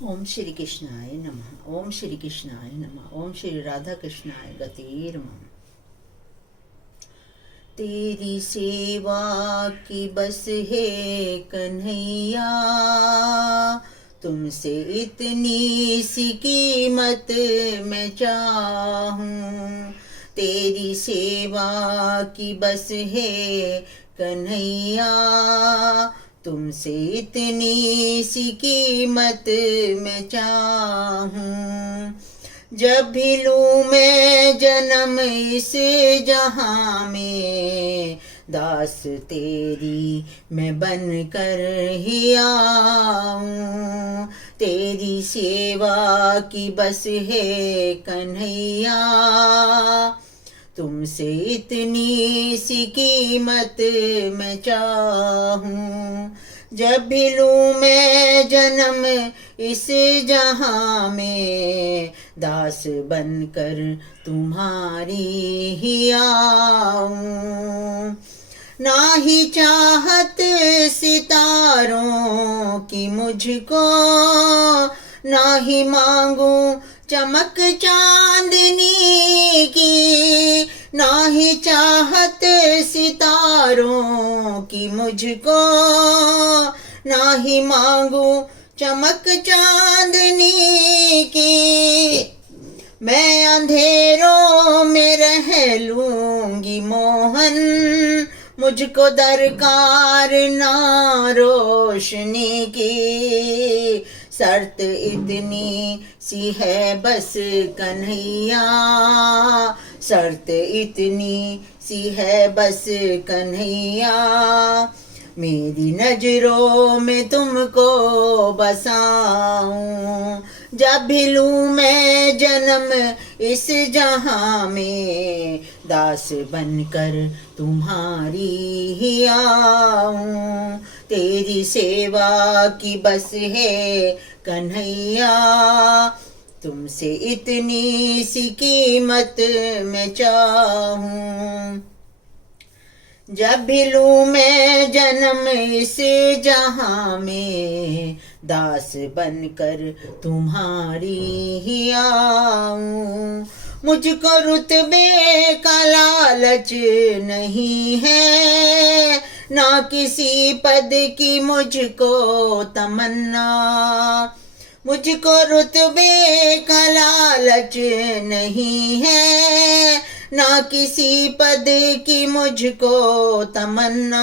ओम श्री कृष्णाय नमः। ओम श्री कृष्णाय नमः। ओम श्री राधा कृष्णाय गते नमः। तेरी सेवा की बस है कन्हैया, तुमसे इतनी सी कीमत मैं चाहूं। तेरी सेवा की बस है कन्हैया, तुमसे इतनी सी कीमत मैं चाहूं। जब भी लूँ मैं जन्म इस जहाँ में, दास तेरी मैं बन कर ही आऊं। तेरी सेवा की बस है कन्हैया, तुमसे इतनी सी कीमत मैं चाहूं। जब भी लूँ मैं जन्म इस जहाँ में, दास बनकर तुम्हारी ही आऊं। ना ही चाहत सितारों की मुझको, ना ही मांगू चमक चांदनी की, ना ही चाहत सितारों की मुझको, ना ही मांगू चमक चांदनी की। मैं अंधेरों में रह लूंगी मोहन, मुझको दरकार ना रोशनी की। शर्त इतनी सी है बस कन्हैया, शर्त इतनी सी है बस कन्हैया, मेरी नजरों में तुमको बसाऊं। जब भी लूँ मैं जन्म इस जहाँ में, दास बनकर तुम्हारी ही आऊं। तेरी सेवा की बस है कन्हैया, तुमसे इतनी सी कीमत मैं चाहूं। जब भी लूँ मैं जन्म इस जहाँ में, दास बनकर तुम्हारी ही आऊं। मुझको रुतबे का लालच नहीं है, ना किसी पद की मुझको तमन्ना। मुझको रुतबे का लालच नहीं है, ना किसी पद की मुझको तमन्ना।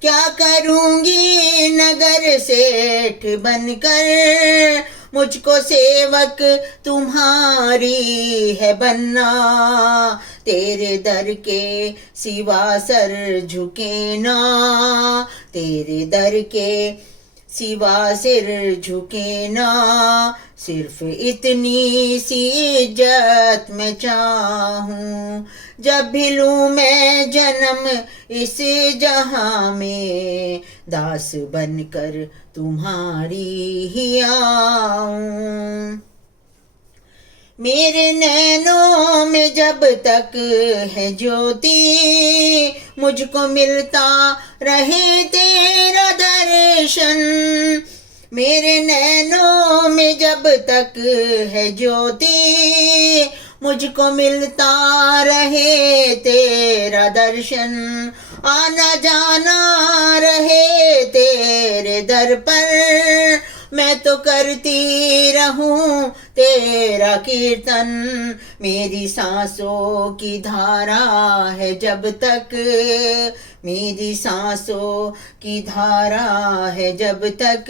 क्या करूंगी नगर सेठ बनकर, मुझको सेवक तुम्हारी है बनना। तेरे दर के सिवा सर झुके ना, तेरे दर के सिवा सिर झुके ना। सिर्फ इतनी सी इज्जत मैं चाहूं। जब भी लूँ मैं जन्म इस जहाँ में, दास बनकर तुम्हारी ही आऊं। मेरे नैनों में जब तक है ज्योति, मुझको मिलता रहे तेरा दर्शन। मेरे नैनों में जब तक है ज्योति, मुझको मिलता रहे तेरा दर्शन। आना जाना रहे तेरे दर पर, मैं तो करती रहूं तेरा कीर्तन। मेरी सांसों की धारा है जब तक, मेरी सांसों की धारा है जब तक,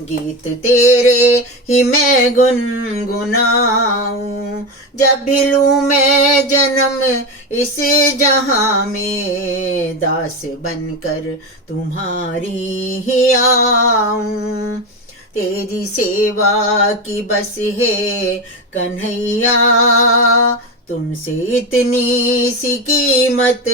गीत तेरे ही मैं गुनगुनाऊं। जब भी लूँ मैं जन्म इस जहाँ में, दास बनकर तुम्हारी ही आऊं। तेरी सेवा की बस है कन्हैया, तुमसे इतनी सी कीमत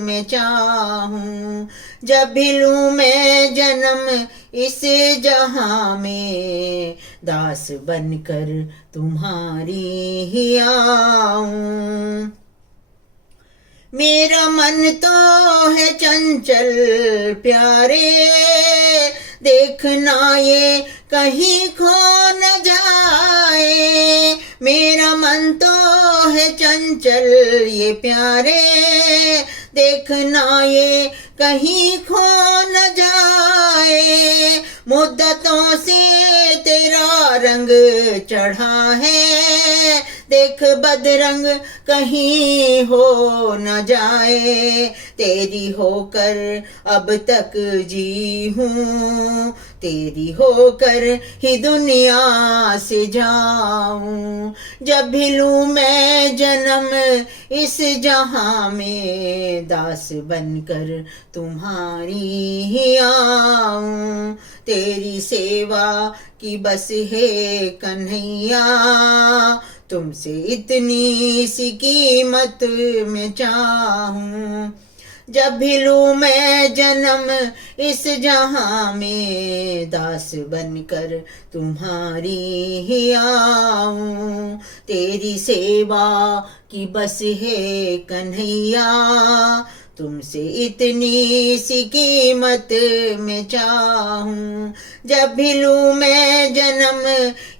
मैं चाहूं। जब भी लूँ मैं जन्म इस जहाँ में, दास बनकर तुम्हारी ही आऊं। मेरा मन तो है चंचल प्यारे, देखना ये कहीं खो न जाए, मेरा मन तो है चंचल ये प्यारे, देखना ये कहीं खो न जाए, मुद्दतों से तेरा रंग चढ़ा है, देख बदरंग कहीं हो न जाए, तेरी होकर अब तक जी हूँ, तेरी होकर ही दुनिया से जाऊं, जब भी लूं मैं जन्म इस जहां में, दास बनकर तुम्हारी ही आऊं, तेरी सेवा की बस है कन्हैया, तुमसे इतनी सी कीमत मैं चाहूं, जब भी लूं मैं जन्म इस जहां में, दास बनकर तुम्हारी ही आऊं, तेरी सेवा की बस है कन्हैया, तुमसे इतनी सी कीमत मैं चाहूं, जब भी लूं मैं जन्म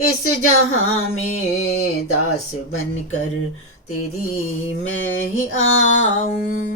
इस जहां में, दास बनकर तेरी मैं ही आऊं।